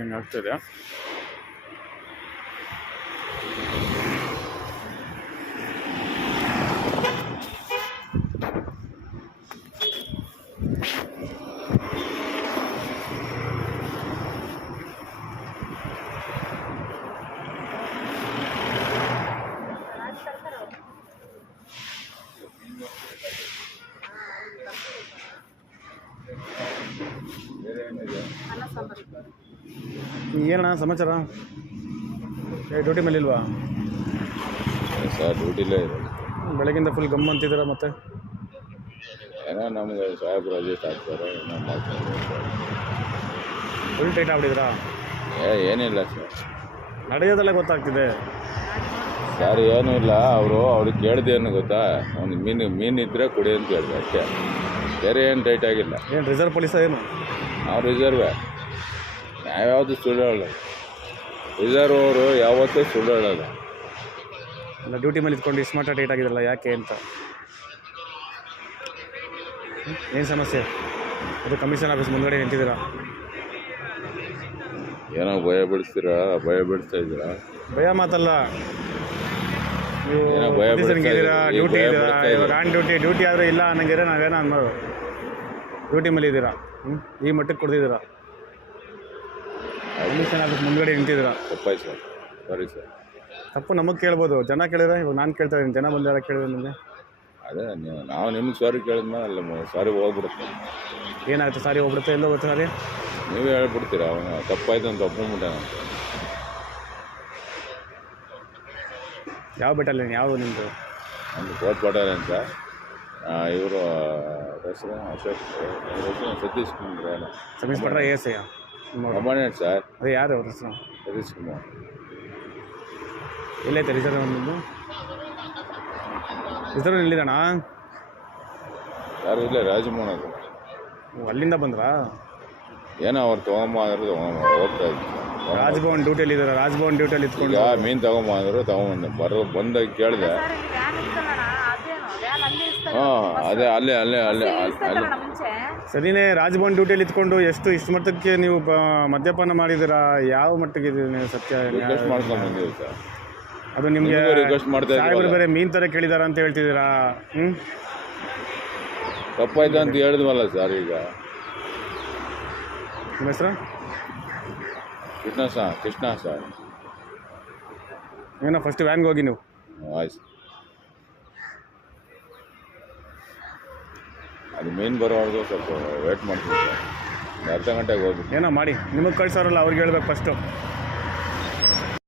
ಹಿಂಗೆ ಆಗ್ತಿದೆ. ಏನಣ್ಣ ಸಮಾಚಾರ? ಡ್ಯೂಟಿ ಮೇಲಿಲ್ವಾ? ಸರ್ ಡ್ಯೂಟಿಲೇ ಇದೆ. ಬೆಳಗಿಂದ ಫುಲ್ ಗಮ್ ಅಂತಿದ್ದೀರಾ ಮತ್ತೆ? ಏನೋ ನಮಗೆ ಸಾಹೇಬ್ರು ಅಡ್ಜಸ್ಟ್ ಆಗ್ತಾರೆ, ಏನೋ ಮಾಡ್ತಾರೆ. ಫುಲ್ ಟೈಟ್ ಆಗ್ಬಿಟ್ಟಿದ್ರಾ? ಏನಿಲ್ಲ ಸರ್, ನಡೆಯೋದೆಲ್ಲ ಗೊತ್ತಾಗ್ತಿದೆ ಸರ್. ಏನೂ ಇಲ್ಲ. ಅವ್ರಿಗೆ ಕೇಳಿದೇನು ಗೊತ್ತಾ, ಒಂದು ಮೀನು ಇದ್ದರೆ ಕುಡಿ ಅಂತ ಹೇಳಿದೆ ಅಷ್ಟೇ. ಬೇರೆ ಏನು ಟೈಟ್ ಆಗಿಲ್ಲ. ಏನು ರಿಸರ್ವ್ ಪೊಲೀಸ ಏನು? ನಾವು ರಿಸರ್ವೇ. ನಾವ್ಯಾವುದು ಸುಳ್ಳು ಹೇಳೋಲ್ಲ. ರಿಸರ್ವ್ ಅವರು ಯಾವತ್ತೂ ಸುಳ್ಳು ಹೇಳೋಲ್ಲ. ಅಲ್ಲ, ಡ್ಯೂಟಿ ಮೇಲೆ ಇದ್ಕೊಂಡು ಇಷ್ಟು ಮಟ್ಟ ಟೈಟ್ ಆಗಿದ್ರಲ್ಲ, ಯಾಕೆ ಅಂತ? ಏನು ಸಮಸ್ಯೆ? ಅದು ಕಮಿಷನ್ ಆಫೀಸ್ ಮುಂದ್ಗಡೆ ನಿಂತಿದ್ದೀರಾ. ಏನೋ ಭಯ ಬೀಳಿಸ್ತಾ ಇದ್ದೀರಾ? ಭಯ ಮಾತಲ್ಲ, ನೀವು ಏನೋ ಭಯ ಇದ್ದೀರಾ, ಡ್ಯೂಟಿ ಇದ್ದೀರಾ. ಬೀಳಿಸ್ತಾ ಇವಾಗ ಆನ್ ಡ್ಯೂಟಿ ಆದರೆ ಇಲ್ಲ ಅನ್ನಂಗಿದ್ರೆ ನಾವೇನೋ ಅನ್ನೋದು. ಡ್ಯೂಟಿ ಮೇಲೆ ಇದ್ದೀರಾ, ಈ ಮಟ್ಟಕ್ಕೆ ಕೊಡ್ತಿದ್ದೀರಾ. ಕಮಿಷನ್ ಆಫೀಸ್ ಮುಂದ್ಗಡೆ ನಿಂತಿದ್ದೀರಾ. ತಪ್ಪಾಯ್ತು ಸರ್, ಸಾರಿ ಸರ್. ತಪ್ಪು ನಮಗೆ ಕೇಳ್ಬೋದು, ಜನ ಕೇಳಿದ್ರೆ. ಇವಾಗ ನಾನು ಕೇಳ್ತಾ ಇದ್ದೀನಿ, ಜನ ಬಂದು ಯಾರು ಕೇಳಿದ್ರೆ ನಿಮಗೆ? ಅದೇ ನಾವು ನಿಮ್ಗೆ ಸಾರಿ ಕೇಳಿದ್ಮೇಲೆ ಅಲ್ಲ ಸಾರಿ ಹೋಗ್ಬಿಡುತ್ತೆ. ಏನಾಗುತ್ತೆ? ಸಾರಿ ಹೋಗ್ಬಿಡುತ್ತೆ, ಎಲ್ಲ ಹೋಗುತ್ತೆ ಸಾರಿ. ನೀವೇ ಹೇಳ್ಬಿಡ್ತೀರಾ, ಅವನು ತಪ್ಪಾಯ್ತು ಅಂತ ಒಪ್ಕೊಂಡ್ಬಿಟ್ಟಾನ. ಯಾವ ಬೆಟಾಲಿಯನ್? ಯಾವ ನಿಮ್ಮದು? ಒಂದು ಕೋಟ್ ಪಟಾರೆ ಅಂತ. ಇವರು ಹೆಸರು Ashok, Satish Kumar. Sub inspector ASI commandant sir. ಅದೇ ಯಾರು ಅವ್ರ ಹೆಸರು? ಸತೀಶ್ ಕುಮಾರ್. ಎಲ್ಲೈತೆ ರಿಸರ್ವ್? ನಿಮ್ಮದು ರಿಸರ್ವ್ ಎಲ್ಲಿದಣ್ಣ? ಯಾರು ಇಲ್ಲ, ರಾಜಮೋಹನ್ ಅದು. ಅಲ್ಲಿಂದ ಬಂದ್ರಾ? ಏನೋ ಅವ್ರು ತೊಗೊಂಬಂದ್ರು, ಹೋಗ್ತಾ ಇದ್ವಿ. ರಾಜ್ಭವನ್ ಡ್ಯೂಟಿಯಲ್ಲಿ ಇದ್ದಾರೆ. ರಾಜ್ಭವನ್ ಡ್ಯೂಟಿಯಲ್ಲಿ ಇತ್ಕೊಂಡು ಈಗ ಮೀನು ತೊಗೊಂಬಂದ್ರು, ಬಂದಾಗ ಕೇಳಿದೆ. ಹಾಂ, ಅದೇ ಅಲ್ಲೇ ಸರಿನೇ. ರಾಜ್ಭವನ್ ಡ್ಯೂಟಿಯಲ್ಲಿ ಇತ್ಕೊಂಡು ಇಷ್ಟು ಮಟ್ಟಕ್ಕೆ ನೀವು ಮದ್ಯಪಾನ ಮಾಡಿದ್ದೀರಾ? ಯಾವ ಮಟ್ಟಿಗೆ ನೀವು ಸತ್ಯ ರಿಕ್ವೆಸ್ಟ್ ಮಾಡ್ಕೊಂಡು ಬಂದಿದ್ದೀವಿ ಸರ್. ಅದು ನಿಮಗೆ ರಿಕ್ವೆಸ್ಟ್ ಮಾಡ್ತಾ ಸಾಹೇಬರು ಬೇರೆ ಮೀನು ಥರ ಕೇಳಿದಾರ ಅಂತ ಹೇಳ್ತಿದ್ದೀರಾ? ತಪ್ಪಾಯ್ತು ಅಂತ ಹೇಳಿದ್ವಲ್ಲ ಸರ್. ಈಗ ನಿಮ್ಮ ಹೆಸರು? ಕೃಷ್ಣ ಸರ್. ಏನೋ ಫಸ್ಟ್ ವ್ಯಾನ್ಗೆ ಹೋಗಿ ನೀವು. ಆಯ್ತು. ಅದು ಮೀನು ಬರೋವರೆಗೂ ಸ್ವಲ್ಪ ವೇಟ್ ಮಾಡ್ತೀನಿ ಸರ್. ಅರ್ಧ ಗಂಟೆಗೆ ಹೋಗ್ಬಿಟ್ಟು ಏನೋ ಮಾಡಿ. ನಿಮಗೆ ಕಳ್ಸೋರಲ್ಲ, ಅವ್ರಿಗೆ ಹೇಳ್ಬೇಕು ಫಸ್ಟು.